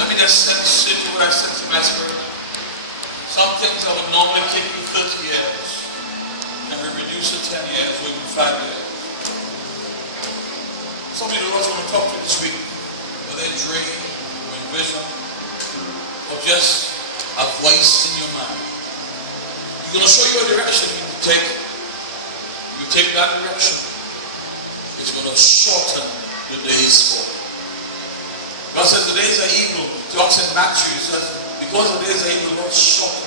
Let me just say what I sense in my spirit. Some things that would normally take you 30 years, and we reduce it 10 years or even 5 years. Some of you the Lord's going to talk to you this week, whether in dream or in vision, or just a voice in your mind. He's going to show you a direction you need to take. You take that direction, it's going to shorten the days for you. God says the days are evil. Talks in Matthew, he says, because the days are evil, Lord, shorten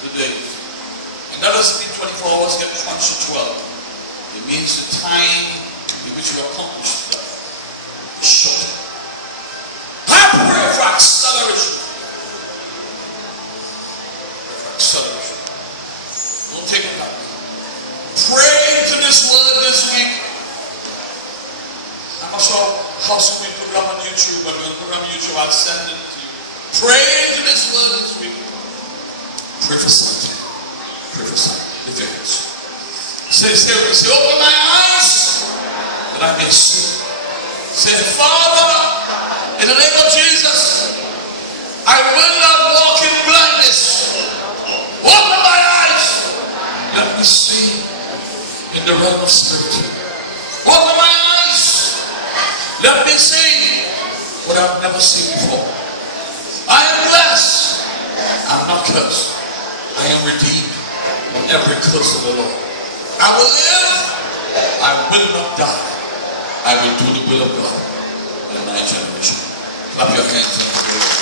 the days. And that doesn't mean 24 hours get crunched to 12. It means the time in which you accomplish stuff is shorten. I pray for acceleration. Pray for acceleration. Don't take it back. Pray to this word this week. I'm not sure how soon we program on YouTube, but when we program on YouTube, I'll send it to you. Pray to this word this week. Pray for something. Pray for something. Lift your hands. Say, open my eyes that I may see. Say, Father, in the name of Jesus, I will not walk in blindness. Open my eyes. Let me see in the realm of spirit. Open my eyes. Let me see what I've never seen before. I am blessed. I'm not cursed. I am redeemed from every curse of the Lord. I will live. I will not die. I will do the will of God in my generation. Clap your hands and the Lord.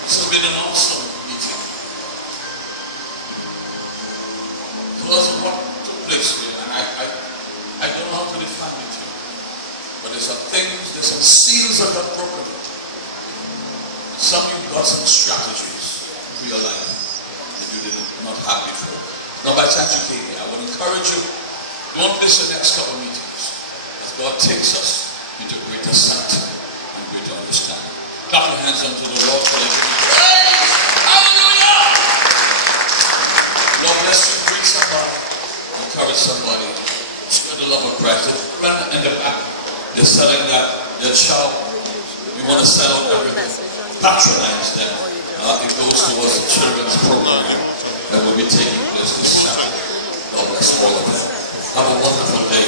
This has been an awesome meeting. Because of what took place here, and I don't know how to define it here, but there's some things, there's some seals that got broken. Some of you got some strategies for your life that you did not have before. Now by the time you came here, I would encourage you, don't miss the next couple of meetings, as God takes us into greater sight and greater understanding. Clap your hands unto the Lord for His praise. Hallelujah! Lord bless you. Greet somebody. Encourage somebody. Spread the love of Christ. The friend in the back, they're selling that their child. We want to sell everything. Patronize them. It goes towards the children's program that will be taking place this Saturday. God bless all of them. Have a wonderful day.